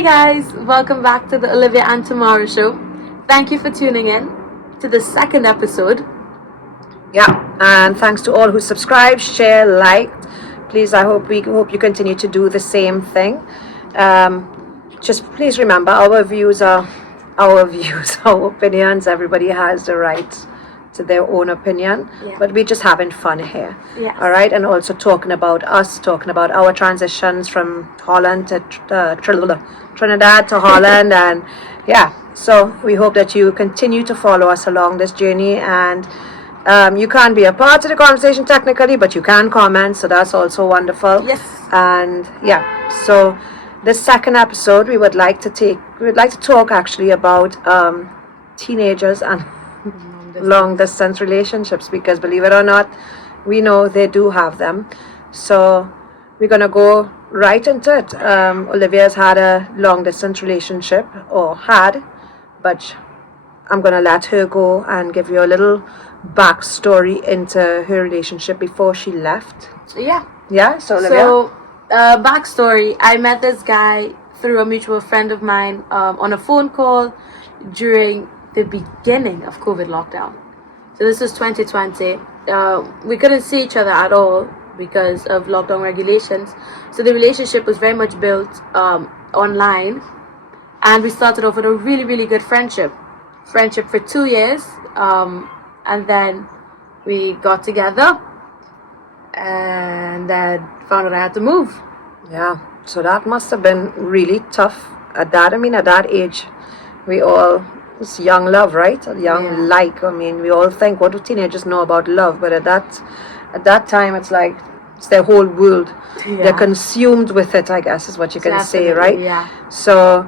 Hi guys, welcome back to the Olivia and Tamara show. Thank you for tuning in to the second episode. Yeah, and thanks to all who subscribe, share, like. Please, I hope you continue to do the same thing. Just please remember, our views, our opinions. Everybody has the right to their own opinion, but we're just having fun here. Yes. All right, and also talking about our transitions from Holland to Trinidad to Holland, and yeah. So we hope that you continue to follow us along this journey, and you can't be a part of the conversation technically, but you can comment, so that's also wonderful. Yes. And yeah, so this second episode we would like to talk actually about teenagers and long distance relationships, because believe it or not, we know they do have them. So we're gonna go right into it. Olivia's had a long distance relationship, but I'm gonna let her go and give you a little backstory into her relationship before she left. Yeah, so Olivia. So backstory, I met this guy through a mutual friend of mine on a phone call during the beginning of COVID lockdown. So this was 2020. We couldn't see each other at all because of lockdown regulations. So the relationship was very much built online, and we started off with a really, really good friendship for 2 years, and then we got together, and then found out I had to move. Yeah, so that must have been really tough at that age. It's young love, right? We all think, what do teenagers know about love? But at that time, it's like it's their whole world. Yeah. They're consumed with it, I guess is what you can say, right? Yeah. So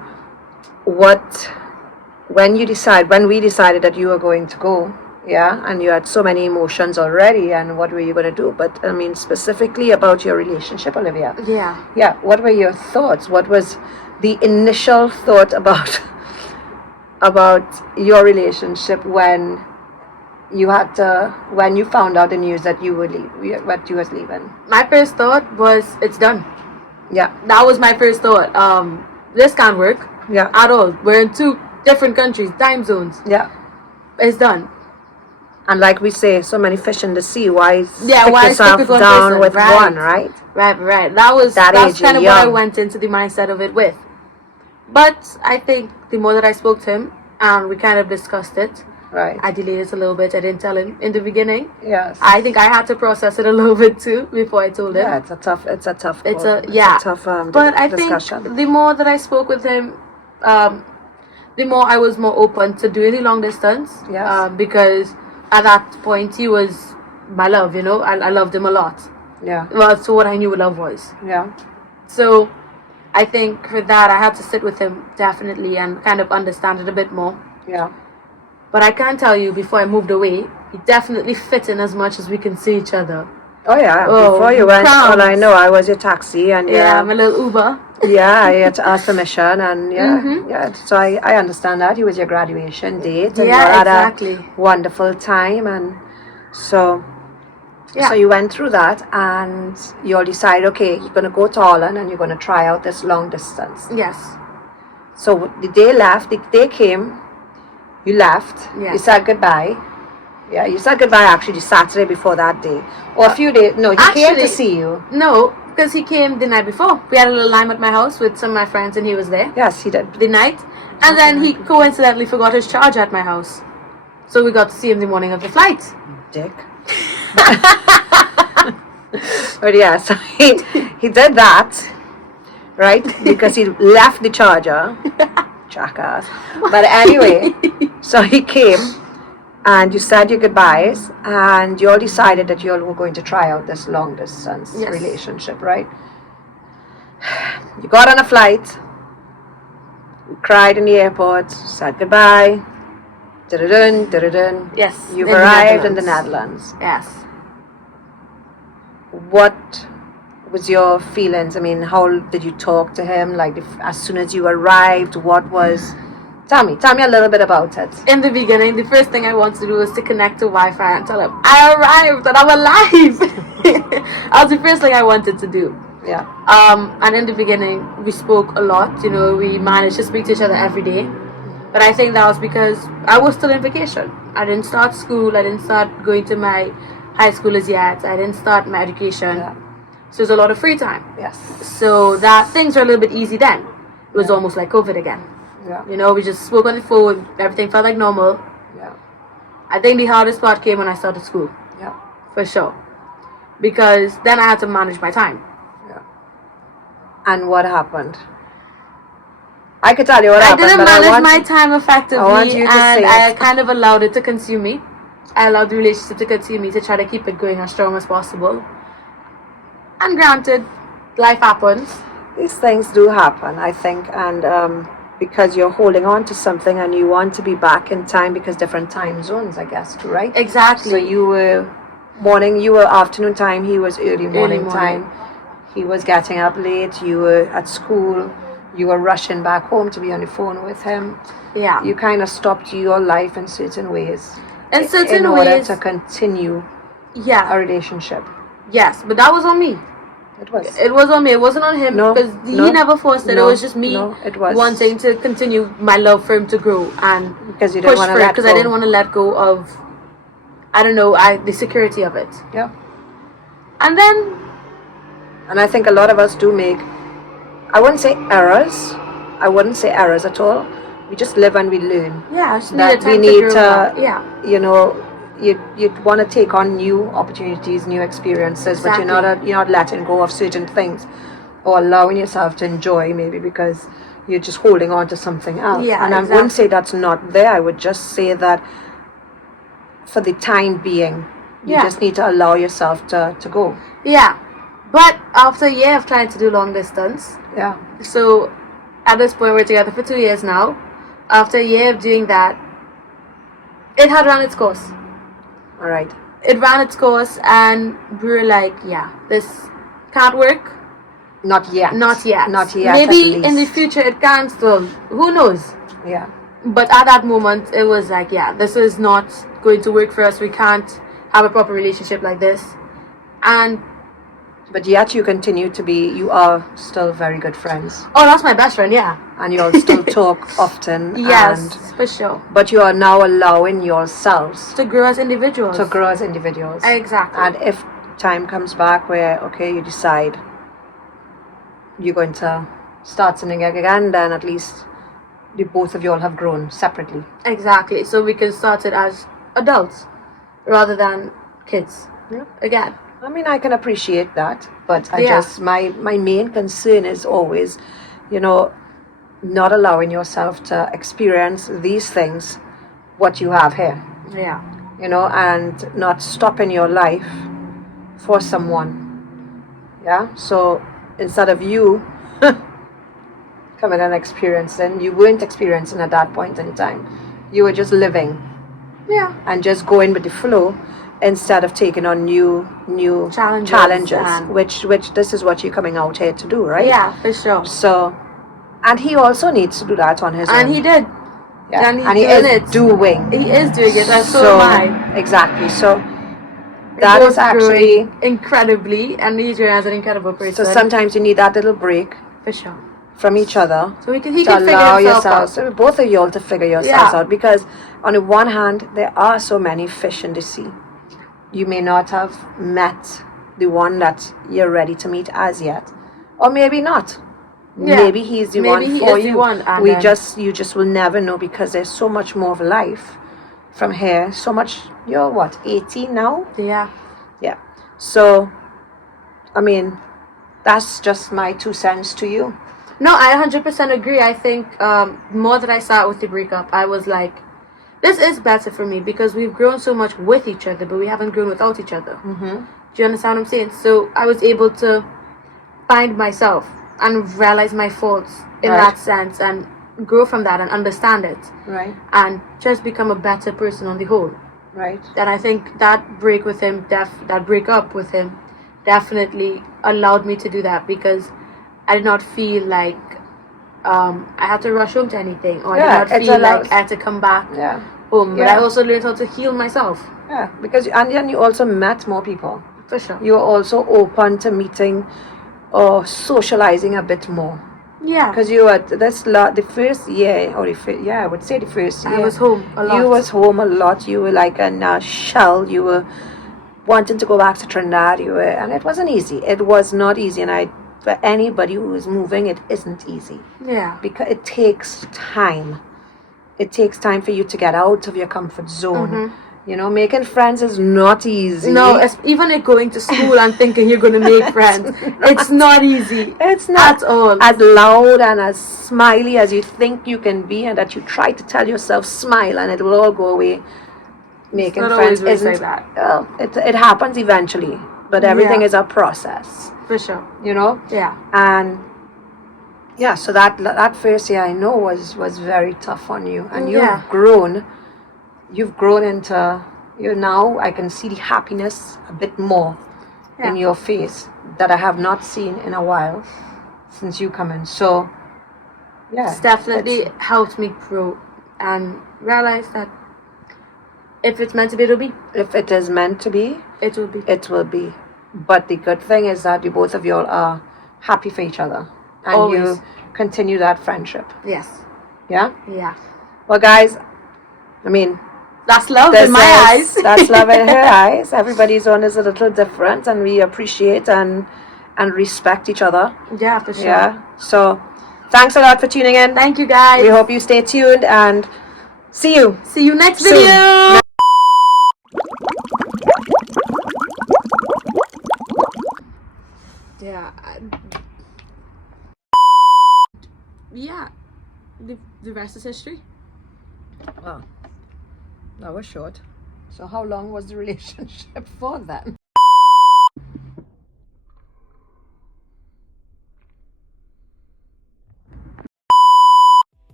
when we decided that you were going to go, yeah, and you had so many emotions already, and what were you going to do? But I mean, specifically about your relationship, Olivia. Yeah. What were your thoughts? What was the initial thought about your relationship when you found out the news that you was leaving? My first thought was, it's done. Yeah. That was my first thought. This can't work. Yeah. At all. We're in two different countries, time zones. Yeah. It's done. And like we say, so many fish in the sea. Why stick stick yourself with one down person? with Right. one, right? Right. That's age, kind of you're what I young. went into the mindset of it with. But I think the more that I spoke to him and we kind of discussed it, Right. I delayed it a little bit. I didn't tell him in the beginning. Yes. I think I had to process it a little bit too before I told him. Yeah, it's a tough But I discussion. think the more that I spoke with him, the more I was more open to doing the long distance. Yes. Because at that point he was my love, I loved him a lot. Yeah. Well, that's what I knew love was. Yeah. So I think for that I had to sit with him definitely and kind of understand it a bit more. Yeah. But I can tell you, before I moved away, he definitely fit in as much as we can see each other. Oh yeah. Oh, Before you went, crowns. all I know, I was your taxi, and My little Uber. yeah, I had to ask permission, and yeah. So I understand that. It was your graduation date, and you had exactly. a wonderful time, and so you went through that, and you all decided, okay, you're gonna go to Holland, and you're gonna try out this long distance. Yes. So the day came, you left, Yeah. you said goodbye. Yeah, you said goodbye actually the Saturday before that day, or a few days. No, he came to see you. No, because he came the night before. We had a little lime at my house with some of my friends, and he was there. Yes, he did. The night, and then he coincidentally forgot his charger at my house, so we got to see him the morning of the flight. Dick. But yeah, so he did that, right? Because he left the charger. Jackass. But anyway, so he came, and you said your goodbyes, and you all decided that you all were going to try out this long distance relationship, right? You got on a flight, you cried in the airport, said goodbye. Da-da-dun. Yes. You've arrived in the Netherlands. Yes. What was your feelings? I mean, how did you talk to him? Like, as soon as you arrived, what was... Tell me a little bit about it. In the beginning, the first thing I wanted to do was to connect to Wi-Fi and tell him, I arrived and I'm alive! That was the first thing I wanted to do. Yeah. And in the beginning, we spoke a lot. You know, we managed to speak to each other every day. But I think that was because I was still in vacation. I didn't start school. I didn't start going to my high school as yet. I didn't start my education. Yeah. So there's a lot of free time. Yes. So that things were a little bit easy then. It was Yeah. almost like COVID again. Yeah. You know, we just spoke on the phone. Everything felt like normal. Yeah. I think the hardest part came when I started school. Yeah. For sure. Because then I had to manage my time. Yeah. And what happened? I could tell you what I happened, didn't but manage my time effectively, I want you to and say I it. kind of allowed it to consume me. I allowed the relationship to consume me to try to keep it going as strong as possible. And granted, life happens. These things do happen, I think, and because you're holding on to something and you want to be back in time because different time zones, I guess, too, right? Exactly. So you were morning, you were afternoon time, he was early morning time. He was getting up late, you were at school, you were rushing back home to be on the phone with him. Yeah. You kind of stopped your life in certain ways. In certain in order ways, to continue yeah. a relationship. Yes, but that was on me. It was. It was on me. It wasn't on him because he never forced it. It was just me wanting to continue my love for him to grow and because you didn't want to let go. Because I didn't want to let go of, I don't know, the security of it. Yeah. And then, and I think a lot of us do make, I wouldn't say errors. I wouldn't say errors at all. We just live and we learn. Yeah, that we need to, you know, you want to take on new opportunities, new experiences, exactly. but you're not letting go of certain things or allowing yourself to enjoy maybe because you're just holding on to something else. Yeah, and I wouldn't say that's not there. I would just say that for the time being, you just need to allow yourself to go. Yeah, but after a year of trying to do long distance, so at this point we're together for 2 years now. After a year of doing that, it had run its course. All right. It ran its course, and we were like, yeah, this can't work. Not yet. Not yet. Not yet. Maybe in the future it can still. Who knows? Yeah. But at that moment, it was like, yeah, this is not going to work for us. We can't have a proper relationship like this. But yet you continue to be, you are still very good friends. Oh, that's my best friend, yeah. And you all still talk often. Yes, for sure. But you are now allowing yourselves to grow as individuals. Exactly. And if time comes back where, okay, you decide you're going to start something again, then at least the both of you all have grown separately. Exactly. So we can start it as adults rather than kids. Yeah. Again. I mean, I can appreciate that, but my main concern is always, you know, not allowing yourself to experience these things, what you have here. Yeah. You know, and not stopping your life for someone. Yeah? So instead of you coming and experiencing, you weren't experiencing at that point in time. You were just living. Yeah. And just going with the flow. Instead of taking on new challenges, which this is what you're coming out here to do, right? Yeah, for sure. So, and he also needs to do that on his own. And he did. Yeah. And he is doing. He is doing it, and so am I. Exactly. So that is actually incredibly, and he's as an incredible person. So sometimes you need that little break. For sure. From each other. So he can allow yourselves, so both of you all to figure yourselves out. Because on the one hand, there are so many fish in the sea. You may not have met the one that you're ready to meet as yet, or maybe not. Yeah. Maybe he's the one for you. You just will never know because there's so much more of life from here. So much. You're what, 18 now? Yeah. Yeah. So, I mean, that's just my 2 cents to you. No, I 100% agree. I think more that I saw with the breakup, I was like, this is better for me because we've grown so much with each other, but we haven't grown without each other. Mm-hmm. Do you understand what I'm saying? So I was able to find myself and realize my faults in that sense and grow from that and understand it. Right. And just become a better person on the whole. Right. And I think that breakup with him definitely allowed me to do that because I did not feel like I had to rush home to anything, or I did not feel like I had to come back home. But I also learned how to heal myself. Yeah, because and then you also met more people. For sure. You're also open to meeting or socializing a bit more? Yeah. Because you were the first year, or I would say the first year. I was home a lot. You was home a lot. You were like a shell. You were wanting to go back to Trinidad. And it wasn't easy. It was not easy. And for anybody who is moving, it isn't easy. Yeah. Because it takes time. It takes time for you to get out of your comfort zone. Mm-hmm. You know, making friends is not easy. No, even like going to school and thinking you're going to make friends, it's not easy. It's not at all. As loud and as smiley as you think you can be, and that you try to tell yourself smile and it will all go away. Making friends isn't that. Well, it happens eventually, but everything is a process. For sure. You know? Yeah. And yeah, so that first year I know was very tough on you, and you've grown. You've grown into, now I can see the happiness a bit more in your face that I have not seen in a while since you come in. So, yeah. It's definitely helped me grow and realize that if it's meant to be, it'll be. If it is meant to be, it will be. It will be. But the good thing is that you both of you are happy for each other. And always. You continue that friendship. Yes. Yeah? Yeah. Well, guys, I mean, that's love in my eyes. That's love in her eyes. Everybody's one is a little different, and we appreciate and respect each other. Yeah, for sure. Yeah. So, thanks a lot for tuning in. Thank you, guys. We hope you stay tuned and see you. See you next video. Yeah. The rest is history. Wow. That was short. So how long was the relationship for then?